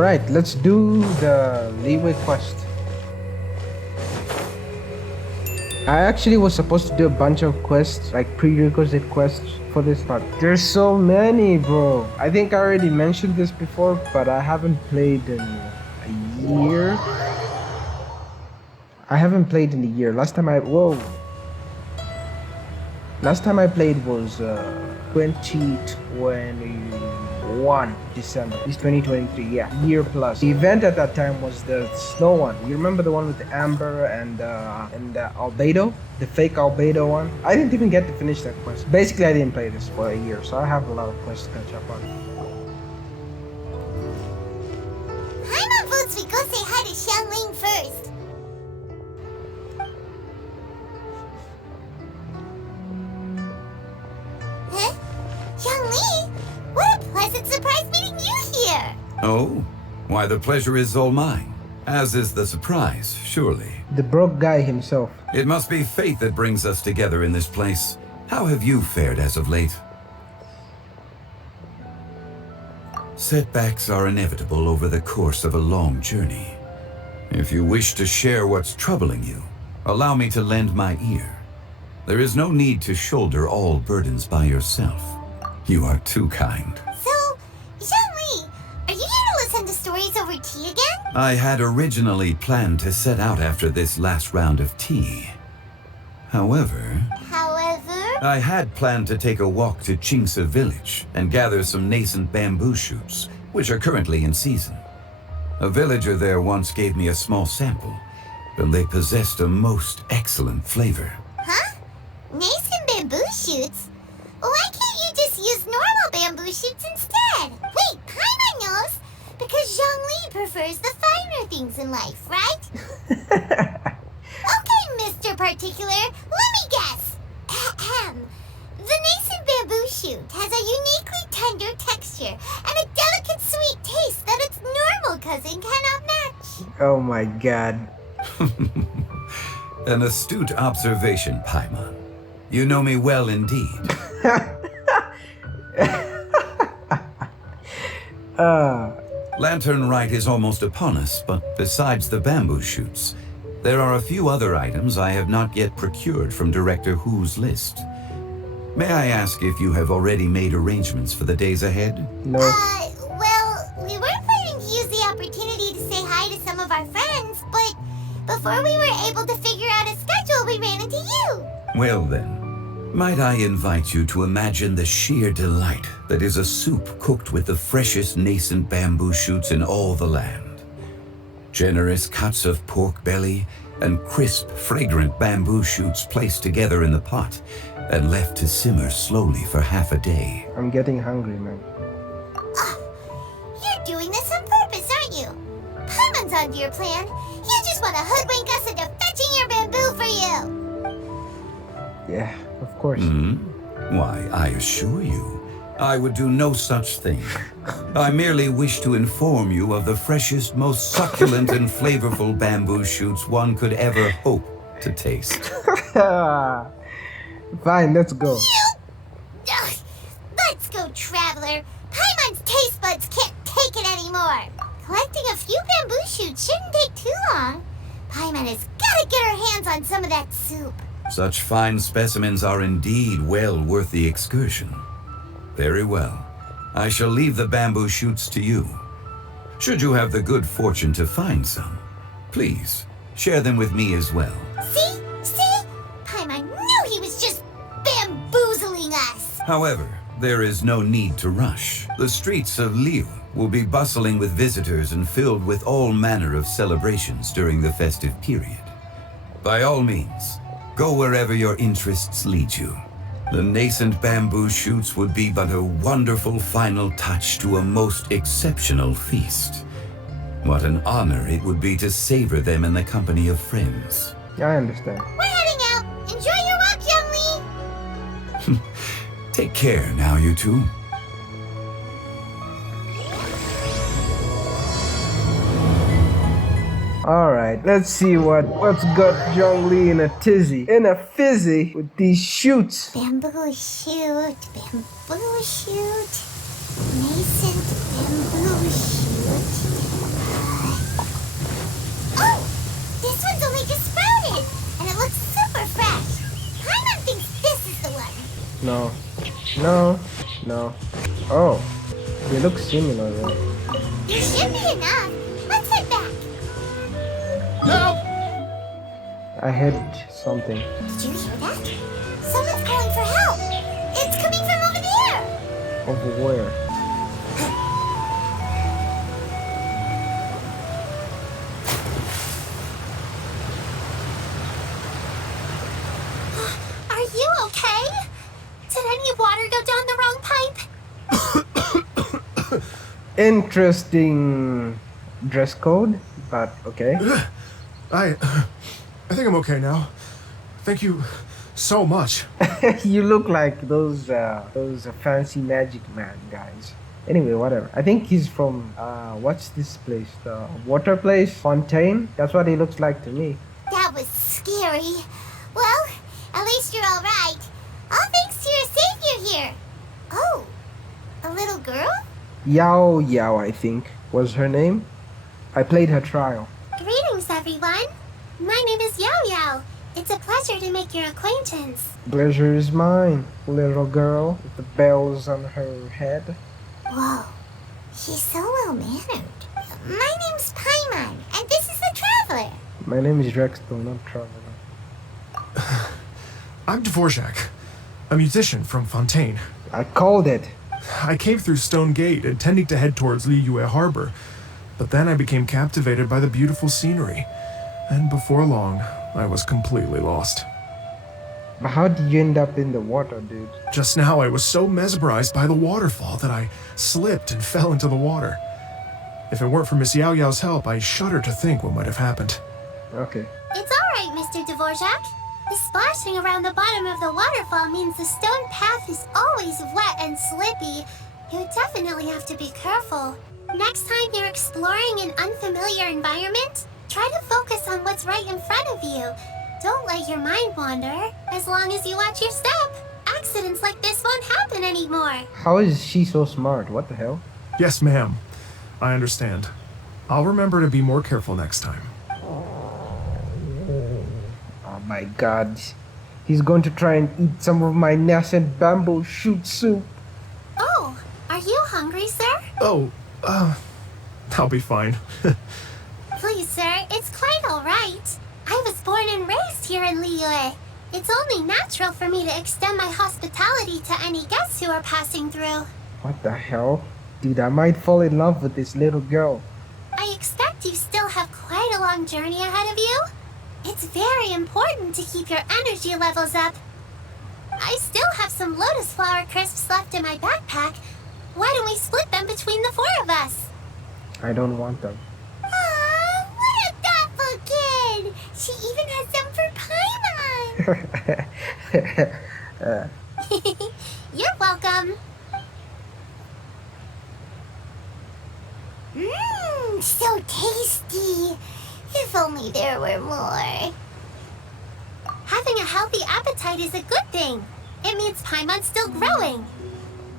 Alright, let's do the leeway quest. I actually was supposed to do a bunch of quests, like prerequisite quests for this, but there's so many, bro. I think I already mentioned this before, but I haven't played in a year. I haven't played in a year. Last time I played was 2021 December. It's 2023, yeah, year plus. The event at that time was the snow one. You remember the one with the amber and albedo, the fake albedo one? I didn't even get to finish that quest. Basically, I didn't play this for a year, so I have a lot of quests to catch up on. Paimon votes we go say hi to Xiangling first. Huh? Xiangling? What a pleasant surprise meeting you here! Oh? Why, the pleasure is all mine. As is the surprise, surely. The broke guy himself. It must be fate that brings us together in this place. How have you fared as of late? Setbacks are inevitable over the course of a long journey. If you wish to share what's troubling you, allow me to lend my ear. There is no need to shoulder all burdens by yourself. You are too kind. So, Xiangling, are you here to listen to stories over tea again? I had originally planned to set out after this last round of tea. However, I had planned to take a walk to Qingse village and gather some nascent bamboo shoots, which are currently in season. A villager there once gave me a small sample, and they possessed a most excellent flavor. Huh? Nascent bamboo shoots? Why can't you just use normal bamboo shoots instead? Wait, Paimon knows! Because Zhongli prefers the finer things in life, right? Okay, Mr. Particular, let me guess. Ahem. The nascent bamboo shoot has a uniquely tender texture and a delicate sweet taste that its normal cousin cannot match. Oh my god. An astute observation, Paimon. You know me well indeed. Lantern Rite is almost upon us, but besides the bamboo shoots, there are a few other items I have not yet procured from Director Hu's list. May I ask if you have already made arrangements for the days ahead? No. Well, we were planning to use the opportunity to say hi to some of our friends, but before we were able to figure out a schedule, we ran into you. Well then, might I invite you to imagine the sheer delight that is a soup cooked with the freshest nascent bamboo shoots in all the land. Generous cuts of pork belly and crisp, fragrant bamboo shoots placed together in the pot and left to simmer slowly for half a day. I'm getting hungry, man. You're doing this on purpose, aren't you? Paimon's onto your plan. You just want to hoodwink us into fetching your bamboo for you. Yeah, of course. Why, I assure you, I would do no such thing. I merely wish to inform you of the freshest, most succulent and flavorful bamboo shoots one could ever hope to taste. Fine, let's go. Ugh, let's go, traveler. Paimon's taste buds can't take it anymore. Collecting a few bamboo shoots shouldn't take too long. Paimon has got to get her hands on some of that soup. Such fine specimens are indeed well worth the excursion. Very well. I shall leave the bamboo shoots to you. Should you have the good fortune to find some, please share them with me as well. See? Paimon knew he was just bamboozling us. However, there is no need to rush. The streets of Liu will be bustling with visitors and filled with all manner of celebrations during the festive period. By all means, go wherever your interests lead you. The nascent bamboo shoots would be but a wonderful final touch to a most exceptional feast. What an honor it would be to savor them in the company of friends. I understand. We're heading out. Enjoy your walk, Youngli. Take care now, you two. Alright, let's see what's got Zhongli in a tizzy. In a fizzy with these shoots. Bamboo shoot. Nascent bamboo shoot. No, no. Oh, they look similar though. There should be enough. Let's head back. Help! I heard something. Did you hear that? Someone's calling for help. It's coming from over there. Over where? Are you okay? Did any water go down the wrong pipe? Interesting dress code, but okay. I think I'm okay now. Thank you so much. You look like those fancy magic man guys. Anyway, whatever. I think he's from what's this place? The water place, Fontaine. That's what he looks like to me. That was scary. Well, at least you're all right. All thanks to your savior here. Oh, a little girl? Yaoyao, I think, was her name. I played her trial. Greetings, everyone. My name is Yaoyao. It's a pleasure to make your acquaintance. Pleasure is mine, little girl with the bells on her head. Whoa, she's so well-mannered. My name's Paimon, and this is the Traveler. My name is Rexto, not Traveler. I'm Dvorak, a musician from Fontaine. I called it. I came through Stone Gate, intending to head towards Liyue Harbor, but then I became captivated by the beautiful scenery, and before long, I was completely lost. But how did you end up in the water, dude? Just now, I was so mesmerized by the waterfall that I slipped and fell into the water. If it weren't for Miss Yaoyao's help, I shudder to think what might have happened. Okay. It's all right, Mr. Dvorak. The splashing around the bottom of the waterfall means the stone path is always wet and slippy. You definitely have to be careful. Next time you're exploring an unfamiliar environment, try to focus on what's right in front of you. Don't let your mind wander. As long as you watch your step, accidents like this won't happen anymore. How is she so smart? What the hell? Yes, ma'am. I understand. I'll remember to be more careful next time. Oh my god. He's going to try and eat some of my nascent bamboo shoot soup. Oh, are you hungry, sir? Oh, I'll be fine. Please, sir, it's quite all right. I was born and raised here in Liyue. It's only natural for me to extend my hospitality to any guests who are passing through. What the hell? Dude, I might fall in love with this little girl. I expect you still have quite a long journey ahead of you. It's very important to keep your energy levels up. I still have some lotus flower crisps left in my backpack. Why don't we split them between the four of us? I don't want them. Aw, what a thoughtful kid! She even has some for Paimon! You're welcome. Mmm, so tasty. If only there were more. Having a healthy appetite is a good thing. It means Paimon's still growing.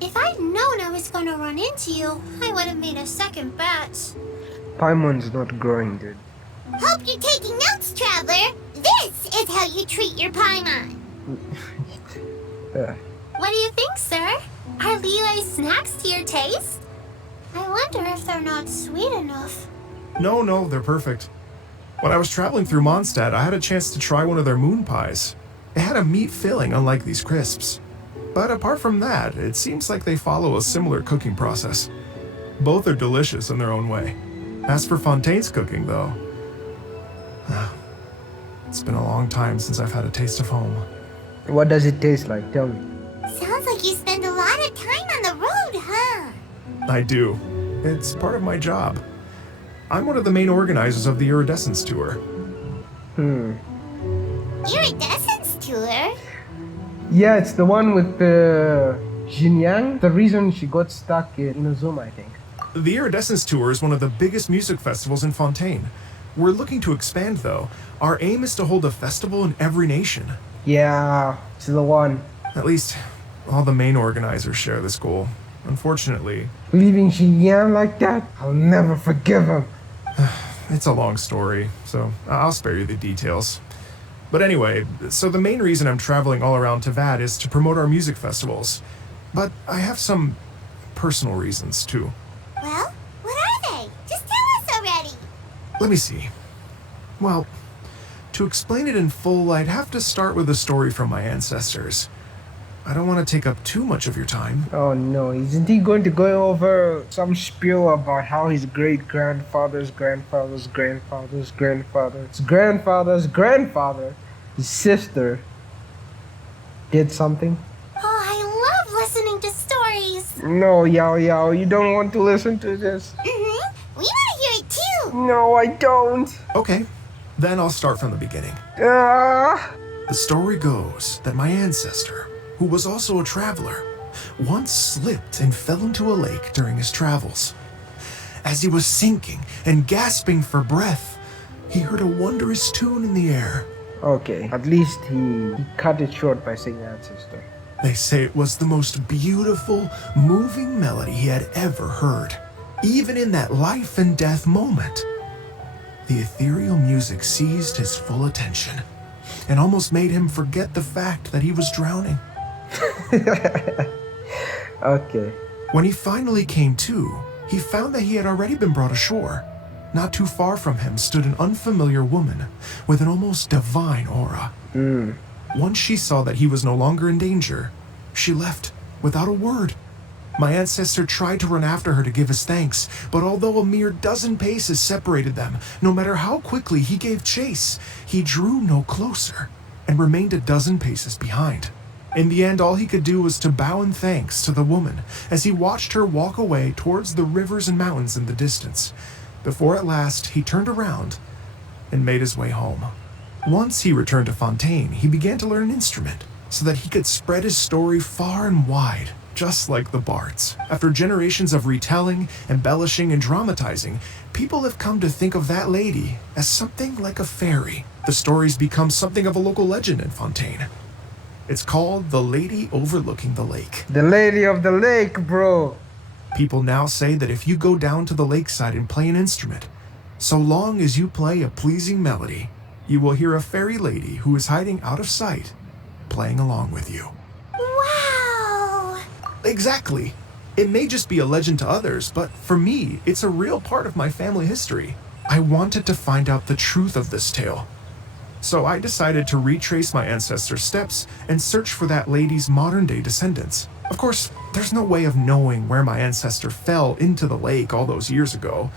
If I'd known I was going to run into you, I would have made a second batch. Paimon's not growing, dude. Hope you're taking notes, Traveler. This is how you treat your Paimon. What do you think, sir? Are Liyue's snacks to your taste? I wonder if they're not sweet enough. No, they're perfect. When I was traveling through Mondstadt, I had a chance to try one of their moon pies. It had a meat filling, unlike these crisps. But apart from that, it seems like they follow a similar cooking process. Both are delicious in their own way. As for Fontaine's cooking, though, it's been a long time since I've had a taste of home. What does it taste like? Tell me. Sounds like you spend a lot of time on the road, huh? I do. It's part of my job. I'm one of the main organizers of the Iridescence Tour. Iridescence tour? Yeah, it's the one with the Xinjiang. The reason she got stuck in Inazuma, I think. The Iridescence Tour is one of the biggest music festivals in Fontaine. We're looking to expand, though. Our aim is to hold a festival in every nation. Yeah, it's the one. At least, all the main organizers share this goal. Unfortunately, Leaving Xinjiang like that? I'll never forgive him. it's a long story, so I'll spare you the details. But anyway, so the main reason I'm traveling all around Tavad is to promote our music festivals. But I have some personal reasons, too. Well, what are they? Just tell us already. Let me see. Well, to explain it in full, I'd have to start with a story from my ancestors. I don't want to take up too much of your time. Oh no, isn't he going to go over some spiel about how his great-grandfather's grandfather's grandfather's grandfather's grandfather's grandfather, his sister, did something? Oh, I love listening to stories. No, Yaoyao, you don't want to listen to this. Mm-hmm. We want to hear it too. No, I don't. Okay, then I'll start from the beginning. Ah. The story goes that my ancestor, who was also a traveler, once slipped and fell into a lake during his travels. As he was sinking and gasping for breath, he heard a wondrous tune in the air. Okay, at least he cut it short by saying ancestor. They say it was the most beautiful, moving melody he had ever heard. Even in that life and death moment, the ethereal music seized his full attention and almost made him forget the fact that he was drowning. Okay. When he finally came to, he found that he had already been brought ashore. Not too far from him stood an unfamiliar woman with an almost divine aura. Once she saw that he was no longer in danger, she left without a word. My ancestor tried to run after her to give his thanks, but although a mere dozen paces separated them, no matter how quickly he gave chase, he drew no closer and remained a dozen paces behind. In the end, all he could do was to bow in thanks to the woman as he watched her walk away towards the rivers and mountains in the distance, before at last he turned around and made his way home. Once he returned to Fontaine, he began to learn an instrument so that he could spread his story far and wide, just like the bards. After generations of retelling, embellishing, and dramatizing, people have come to think of that lady as something like a fairy. The story's become something of a local legend in Fontaine. It's called The Lady Overlooking the Lake. The Lady of the Lake, bro. People now say that if you go down to the lakeside and play an instrument, so long as you play a pleasing melody, you will hear a fairy lady who is hiding out of sight, playing along with you. Wow. Exactly. It may just be a legend to others, but for me, it's a real part of my family history. I wanted to find out the truth of this tale. So I decided to retrace my ancestors' steps and search for that lady's modern-day descendants. Of course, there's no way of knowing where my ancestor fell into the lake all those years ago.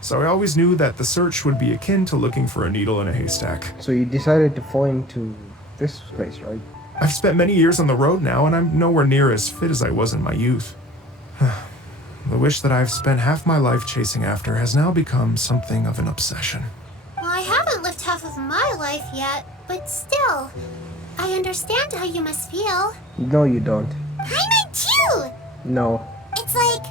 So I always knew that the search would be akin to looking for a needle in a haystack. So you decided to fall into this place, right? I've spent many years on the road now, and I'm nowhere near as fit as I was in my youth. The wish that I've spent half my life chasing after has now become something of an obsession. Well, I haven't lived half of my life yet, but still, I understand how you must feel. No, you don't. Paimon too! No. It's like,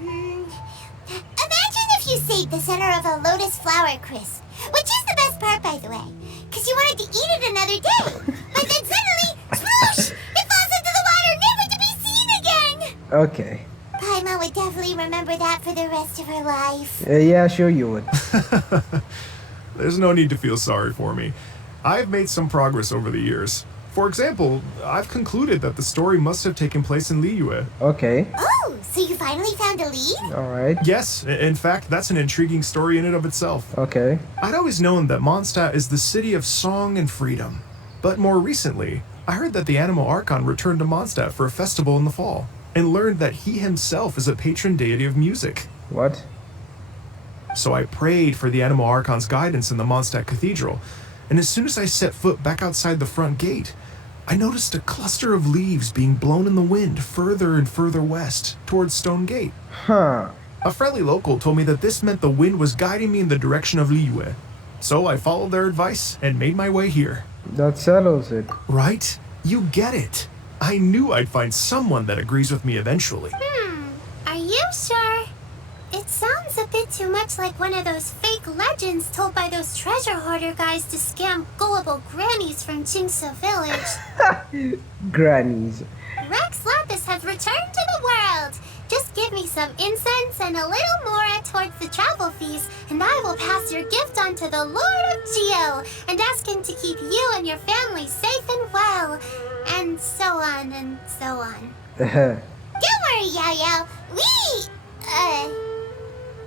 imagine if you saved the center of a lotus flower crisp, which is the best part, by the way, because you wanted to eat it another day, but then suddenly, swoosh, it falls into the water, never to be seen again! Okay. Paimon would definitely remember that for the rest of her life. Yeah, sure you would. There's no need to feel sorry for me. I've made some progress over the years. For example, I've concluded that the story must have taken place in Liyue. Okay. Oh, so you finally found a lead? Alright. Yes, in fact, that's an intriguing story in and of itself. Okay. I'd always known that Mondstadt is the city of song and freedom. But more recently, I heard that the Animal Archon returned to Mondstadt for a festival in the fall, and learned that he himself is a patron deity of music. What? So I prayed for the Animal Archon's guidance in the Mondstadt Cathedral, and as soon as I set foot back outside the front gate, I noticed a cluster of leaves being blown in the wind further and further west, towards Stone Gate. Huh. A friendly local told me that this meant the wind was guiding me in the direction of Liyue. So I followed their advice and made my way here. That settles it. Right? You get it. I knew I'd find someone that agrees with me eventually. Are you sure? It sounds a bit too much like one of those fake legends told by those treasure hoarder guys to scam gullible grannies from Jingsa Village. Grannies. Rex Lapis has returned to the world. Just give me some incense and a little more towards the travel fees, and I will pass your gift on to the Lord of Geo and ask him to keep you and your family safe and well. And so on and so on. Don't worry, Yaoyao.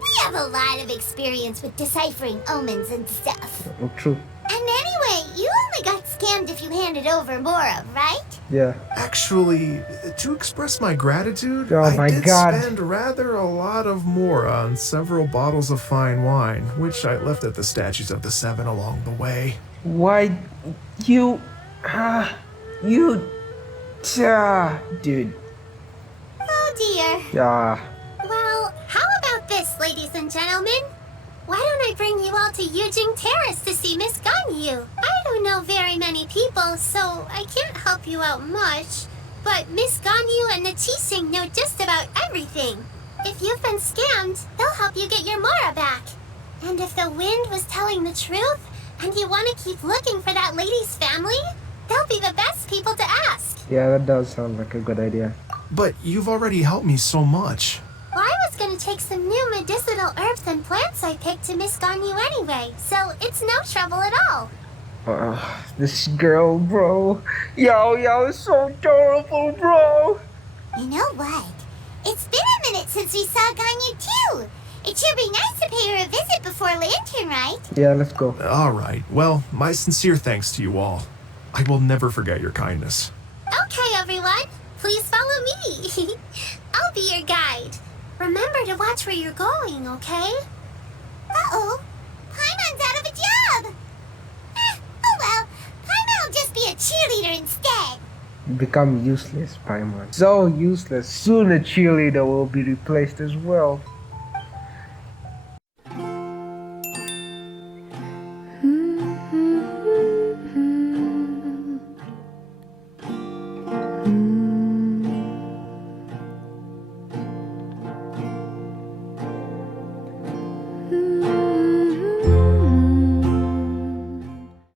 We have a lot of experience with deciphering omens and stuff. True. And anyway, you only got scammed if you handed over Mora, right? Yeah. Actually, to express my gratitude, Oh I my did God. spend rather a lot of mora on several bottles of fine wine, which I left at the statues of the Seven along the way. Why you dude. Oh dear. Yeah. Well, how about this, ladies and gentlemen? Why don't I bring you all to Yujing Terrace to see Miss Ganyu? I don't know very many people, so I can't help you out much. But Miss Ganyu and the Chising know just about everything. If you've been scammed, they'll help you get your Mora back. And if the wind was telling the truth, and you want to keep looking for that lady's family, they'll be the best people to ask. Yeah, that does sound like a good idea. But you've already helped me so much. Well, I was gonna take some new medicinal herbs and plants I picked to Miss Ganyu anyway, so it's no trouble at all. This girl, bro. Yaoyao is so adorable, bro. You know what? It's been a minute since we saw Ganyu too. It should be nice to pay her a visit before Lantern, right? Yeah, let's go. All right. Well, my sincere thanks to you all. I will never forget your kindness. Okay, everyone. Please follow me. I'll be your guide. Remember to watch where you're going, okay? Uh-oh. Paimon's out of a job. Oh well. Paimon will just be a cheerleader instead. Become useless, Paimon. So useless. Soon a cheerleader will be replaced as well.